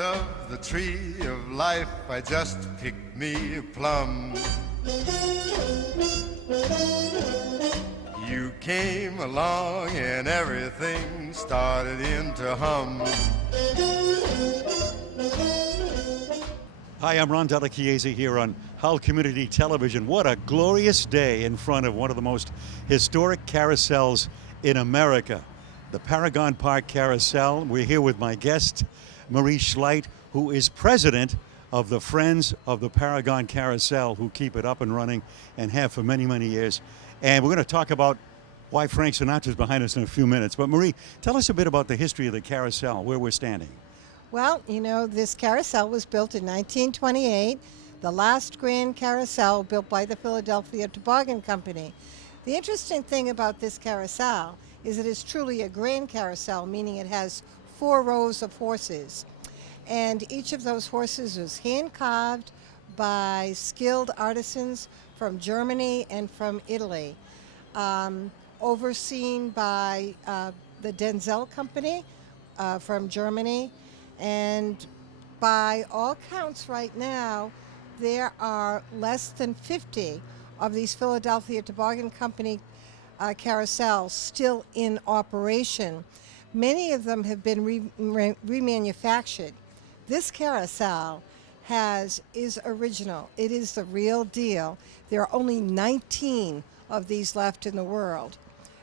of the tree of life, I just picked me a plum. You came along and everything started in to hum. Hi, I'm Ron Della Chiesa here on Hull Community Television. What a glorious day in front of one of the most historic carousels in America, the Paragon Park Carousel. We're here with my guest, Marie Schleit, who is president of the Friends of the Paragon Carousel, who keep it up and running and have for many, many years. And we're going to talk about why Frank Sinatra is behind us in a few minutes. But Marie, tell us a bit about the history of the carousel, where we're standing. Well, you know, this carousel was built in 1928, the last grand carousel built by the Philadelphia Toboggan Company. The interesting thing about this carousel is it is truly a grand carousel, meaning it has 4 rows of horses. And each of those horses was hand-carved by skilled artisans from Germany and from Italy, overseen by the Denzel Company from Germany. And by all counts right now, there are less than 50 of these Philadelphia Toboggan Company carousels still in operation. Many of them have been remanufactured. This carousel is original. It is the real deal. There are only 19 of these left in the world.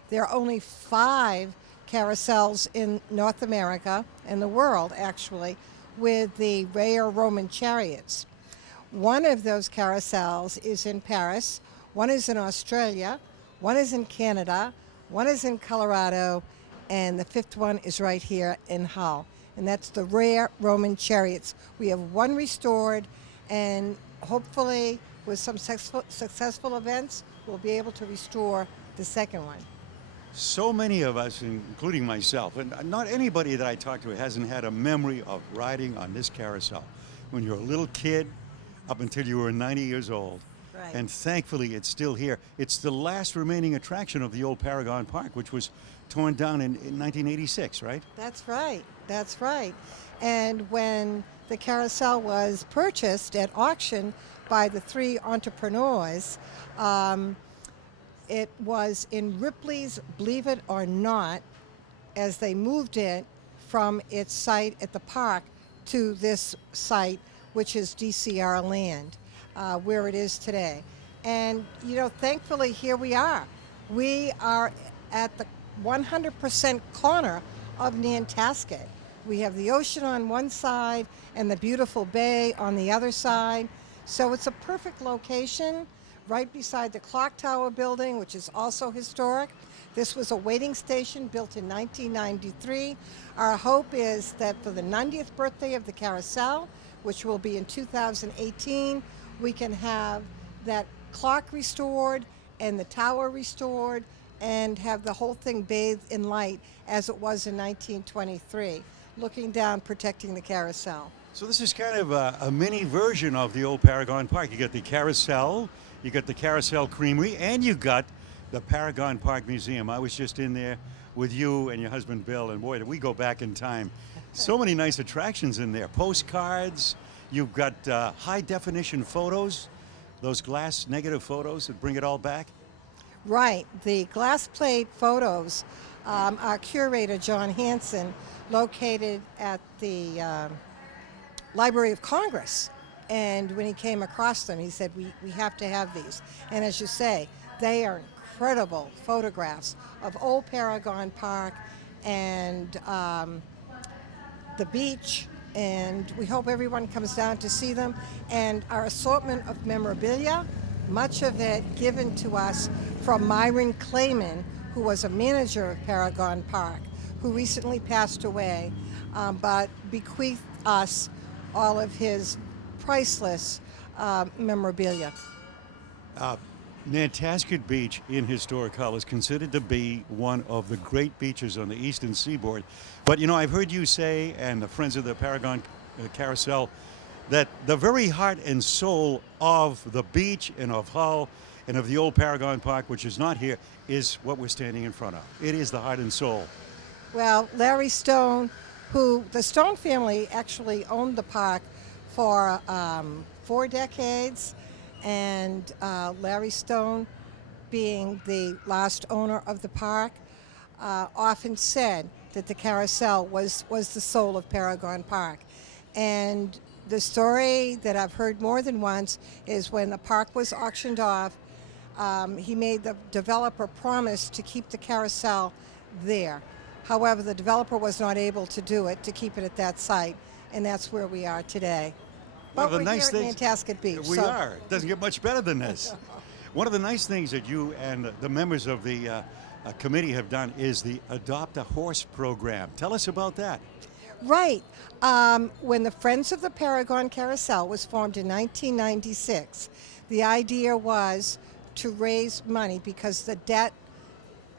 There are only 5 carousels in North America and the world, actually, with the rare Roman chariots. One of those carousels is in Paris, one is in Australia, one is in Canada, one is in Colorado, and the 5th one is right here in Hull. And that's the rare Roman chariots. We have one restored, and hopefully with some successful events, we'll be able to restore the 2nd one. So many of us, including myself, and not anybody that I talk to hasn't had a memory of riding on this carousel when you're a little kid up until you were 90 years old. Right. And thankfully, it's still here. It's the last remaining attraction of the old Paragon Park, which was torn down in 1986, right? That's right. That's right. And when the carousel was purchased at auction by the 3 entrepreneurs, it was in Ripley's, believe it or not, as they moved it from its site at the park to this site, which is DCR land, where it is today. And, you know, thankfully, here we are. We are at the 100% corner of Nantasket. We have the ocean on one side and the beautiful bay on the other side. So it's a perfect location, right beside the Clock Tower building, which is also historic. This was a waiting station built in 1993. Our hope is that for the 90th birthday of the carousel, which will be in 2018, we can have that clock restored and the tower restored and have the whole thing bathed in light as it was in 1923, looking down, protecting the carousel. So this is kind of a mini version of the old Paragon Park. You got the carousel, you got the Carousel Creamery, and you got the Paragon Park Museum. I was just in there with you and your husband Bill, and boy, did we go back in time. So many nice attractions in there. Postcards, you've got high-definition photos, those glass negative photos that bring it all back. Right, the glass plate photos, our curator, John Hansen, located at the Library of Congress. And when he came across them, he said, we have to have these. And as you say, they are incredible photographs of old Paragon Park and the beach. And we hope everyone comes down to see them. And our assortment of memorabilia, much of it given to us from Myron Clayman, who was a manager of Paragon Park, who recently passed away, but bequeathed us all of his priceless memorabilia. Nantasket Beach in historic Hull is considered to be one of the great beaches on the eastern seaboard. But you know, I've heard you say, and the Friends of the Paragon Carousel, that the very heart and soul of the beach and of Hull and of the old Paragon Park, which is not here, is what we're standing in front of. It is the heart and soul. Well, Larry Stone, who the Stone family actually owned the park for 4 decades, and Larry Stone, being the last owner of the park, often said that the carousel was the soul of Paragon Park. And the story that I've heard more than once is when the park was auctioned off, he made the developer promise to keep the carousel there. However, the developer was not able to do it, to keep it at that site, and that's where we are today. One But of the we're nice here things, at Nantasket Beach. we are. It doesn't get much better than this. One of the nice things that you and the members of the committee have done is the Adopt a Horse program. Tell us about that. Right. When the Friends of the Paragon Carousel was formed in 1996, the idea was to raise money because the debt,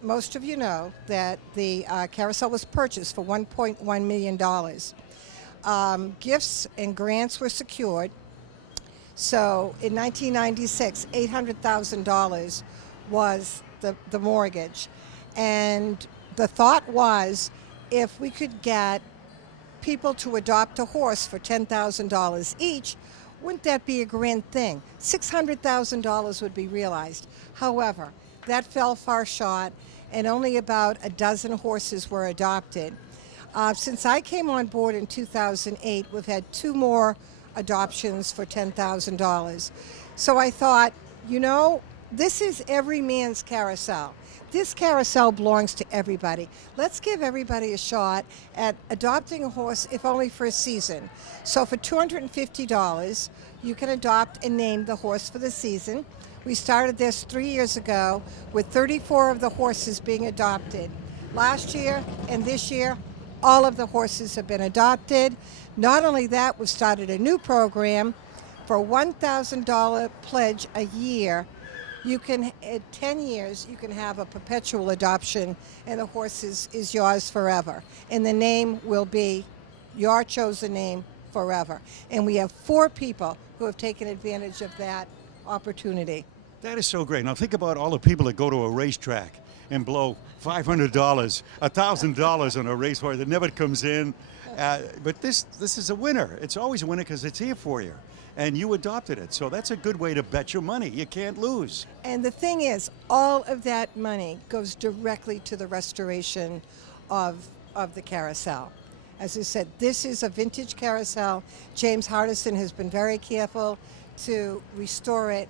most of you know, that the carousel was purchased for $1.1 million. Gifts and grants were secured. So in 1996, $800,000 was the mortgage. And the thought was, if we could get people to adopt a horse for $10,000 each, wouldn't that be a grand thing? $600,000 would be realized. However, that fell far short, and only about a dozen horses were adopted. Since I came on board in 2008, we've had 2 more adoptions for $10,000. So I thought, this is every man's carousel. This carousel belongs to everybody. Let's give everybody a shot at adopting a horse, if only for a season. So for $250, you can adopt and name the horse for the season. We started this 3 years ago with 34 of the horses being adopted. Last year and this year, all of the horses have been adopted. Not only that, we've started a new program for a $1,000 pledge a year. You can, at 10 years, you can have a perpetual adoption, and the horse is yours forever. And the name will be your chosen name forever. And we have 4 people who have taken advantage of that opportunity. That is so great. Now think about all the people that go to a racetrack and blow $500, $1,000 on a racehorse that never comes in. But this is a winner. It's always a winner because it's here for you. And you adopted it. So that's a good way to bet your money. You can't lose. And the thing is, all of that money goes directly to the restoration of the carousel. As I said, this is a vintage carousel. James Hardison has been very careful to restore it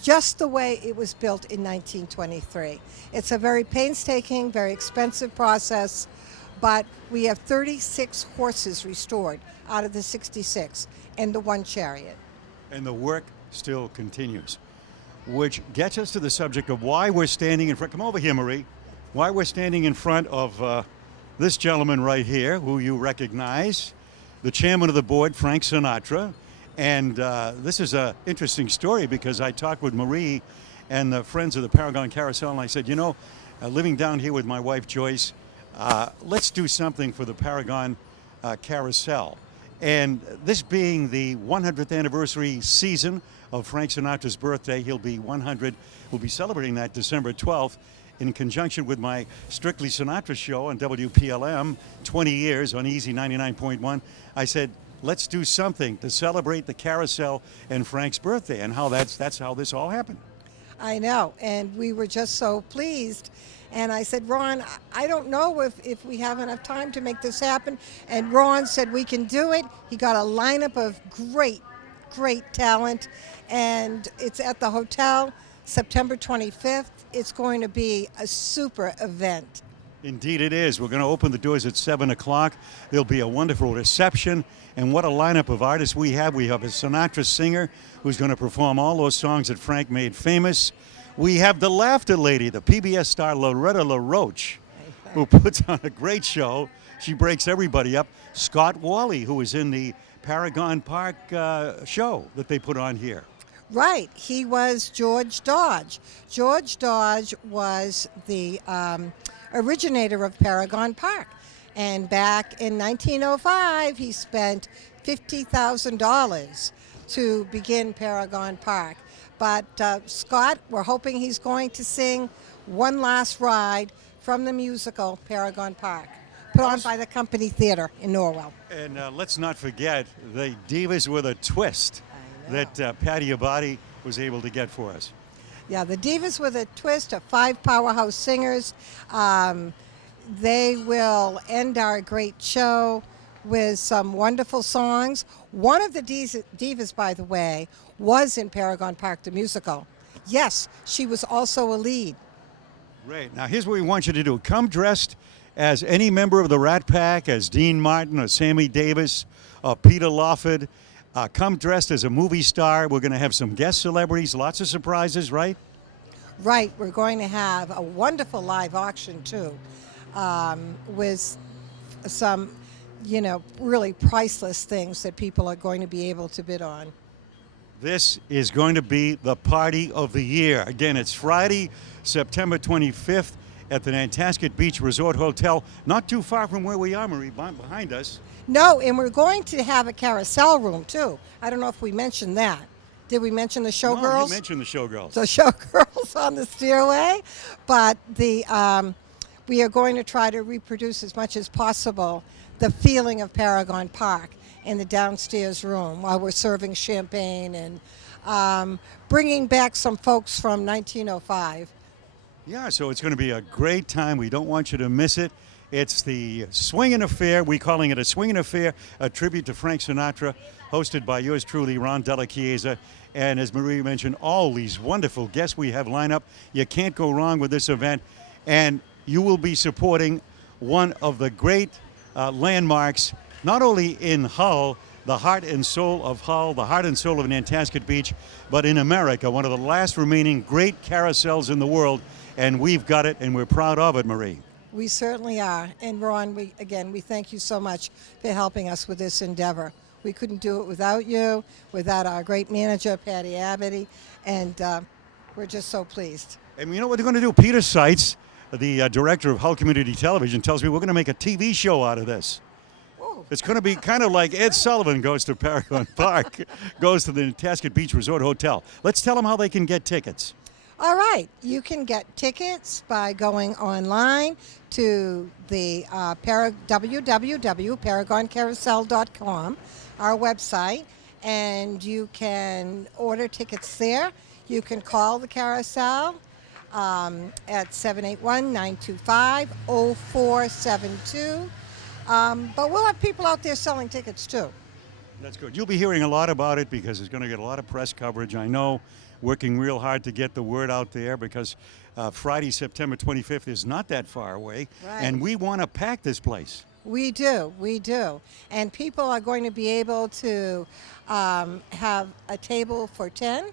just the way it was built in 1923. It's a very painstaking, very expensive process, but we have 36 horses restored out of the 66 and the 1 chariot. And the work still continues, which gets us to the subject of why we're standing in front. Come over here, Marie. Why we're standing in front of this gentleman right here, who you recognize, the chairman of the board, Frank Sinatra. And this is an interesting story because I talked with Marie and the Friends of the Paragon Carousel, and I said, living down here with my wife, Joyce, let's do something for the Paragon Carousel. And this being the 100th anniversary season of Frank Sinatra's birthday, he'll be 100. We'll be celebrating that December 12th in conjunction with my Strictly Sinatra show on WPLM, 20 years on Easy 99.1. I said, let's do something to celebrate the carousel and Frank's birthday, and how that's how this all happened. I know, and we were just so pleased. And I said, Ron, I don't know if we have enough time to make this happen. And Ron said we can do it. He got a lineup of great talent. And it's at the hotel, September 25th. It's going to be a super event. Indeed it is. We're going to open the doors at 7 o'clock. There'll be a wonderful reception. And what a lineup of artists we have. We have a Sinatra singer who's going to perform all those songs that Frank made famous. We have the Laughter Lady, the PBS star Loretta LaRoche, who puts on a great show. She breaks everybody up. Scott Wally, who was in the Paragon Park show that they put on here. Right. He was George Dodge. George Dodge was the originator of Paragon Park. And back in 1905, he spent $50,000 to begin Paragon Park. But Scott, we're hoping he's going to sing One Last Ride from the musical Paragon Park put on by the Company Theatre in Norwell. And let's not forget the Divas with a Twist I know. that Patty Abadi was able to get for us. Yeah, the Divas with a Twist are 5 powerhouse singers. They will end our great show with some wonderful songs. One of the divas, by the way, was in Paragon Park, the musical. Yes, she was also a lead. Great. Now, here's what we want you to do. Come dressed as any member of the Rat Pack, as Dean Martin or Sammy Davis or Peter Lawford. Come dressed as a movie star. We're going to have some guest celebrities, lots of surprises, right? Right, we're going to have a wonderful live auction, too, with some, really priceless things that people are going to be able to bid on. This is going to be the party of the year. Again, it's Friday, September 25th at the Nantasket Beach Resort Hotel, not too far from where we are, Marie, behind us. No, and we're going to have a carousel room, too. I don't know if we mentioned that. Did we mention the showgirls? No, you mentioned the showgirls. The showgirls on the stairway. But we are going to try to reproduce as much as possible the feeling of Paragon Park in the downstairs room while we're serving champagne and bringing back some folks from 1905. Yeah, so it's going to be a great time. We don't want you to miss it. It's the Swingin Affair. We're calling it a Swingin Affair, a tribute to Frank Sinatra, hosted by yours truly, Ron Della Chiesa. And as Marie mentioned, all these wonderful guests we have lined up. You can't go wrong with this event. And you will be supporting one of the great landmarks, not only in Hull, the heart and soul of Hull, the heart and soul of Nantasket Beach, but in America, one of the last remaining great carousels in the world. And we've got it, and we're proud of it, Marie. We certainly are. And Ron, we thank you so much for helping us with this endeavor. We couldn't do it without you, without our great manager, Patty Abity, and we're just so pleased. And you know what they're going to do? Peter Seitz, the director of Hull Community Television, tells me we're going to make a TV show out of this. Whoa. It's going to be kind of like Ed Sullivan goes to Paragon Park, goes to the Nantasket Beach Resort Hotel. Let's tell them how they can get tickets. All right. You can get tickets by going online to the www.paragoncarousel.com, our website, and you can order tickets there. You can call the carousel at 781-925-0472. But we'll have people out there selling tickets, too. That's good. You'll be hearing a lot about it because it's going to get a lot of press coverage. I know, working real hard to get the word out there because Friday, September 25th is not that far away. Right. And we want to pack this place. We do. And people are going to be able to have a table for 10,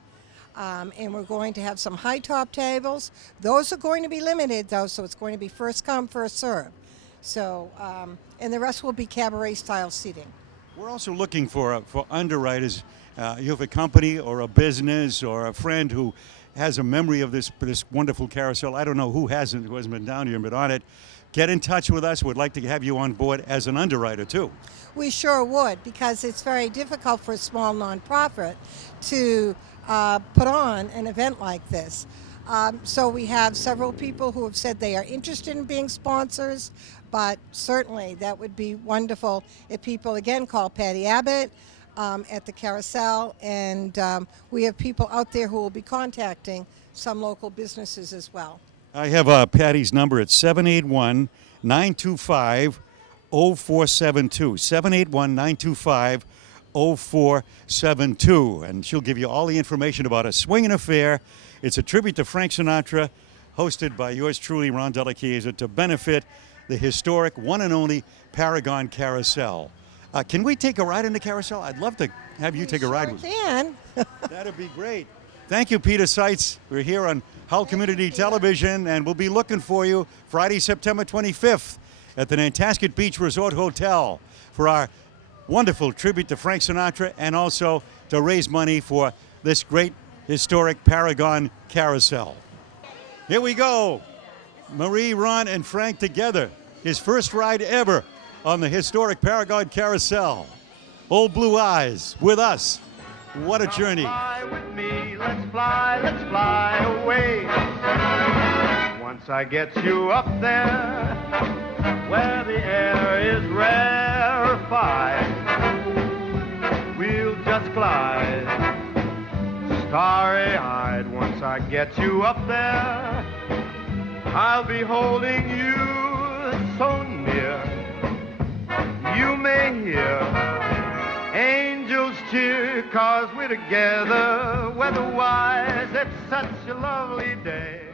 and we're going to have some high top tables. Those are going to be limited, though, so it's going to be first come, first serve. So, and the rest will be cabaret-style seating. We're also looking for underwriters. You have a company or a business or a friend who has a memory of this wonderful carousel. I don't know who hasn't been down here but on it. Get in touch with us. We'd like to have you on board as an underwriter, too. We sure would, because it's very difficult for a small nonprofit to put on an event like this. So we have several people who have said they are interested in being sponsors, but certainly that would be wonderful if people, again, call Patty Abbott at the Carousel, and we have people out there who will be contacting some local businesses as well. I have Patty's number at 781-925-0472. 781-925-0472. And she'll give you all the information about a Swingin Affair. It's a tribute to Frank Sinatra, hosted by yours truly, Ron Della Chiesa, to benefit the historic one and only Paragon Carousel. Can we take a ride in the carousel? I'd love to have you take a ride with us. Can. That'd be great. Thank you, Peter Seitz. We're here on Hull Community Television, and we'll be looking for you Friday, September 25th at the Nantasket Beach Resort Hotel for our wonderful tribute to Frank Sinatra and also to raise money for this great historic Paragon Carousel. Here we go. Marie, Ron, and Frank together. His first ride ever on the historic Paragon Carousel. Old Blue Eyes with us. What a journey. Fly with me, let's fly away. Once I get you up there, where the air is rarefied. We'll just glide, starry-eyed. Once I get you up there, I'll be holding you so near. You may hear angels cheer, 'cause we're together weather-wise. It's such a lovely day.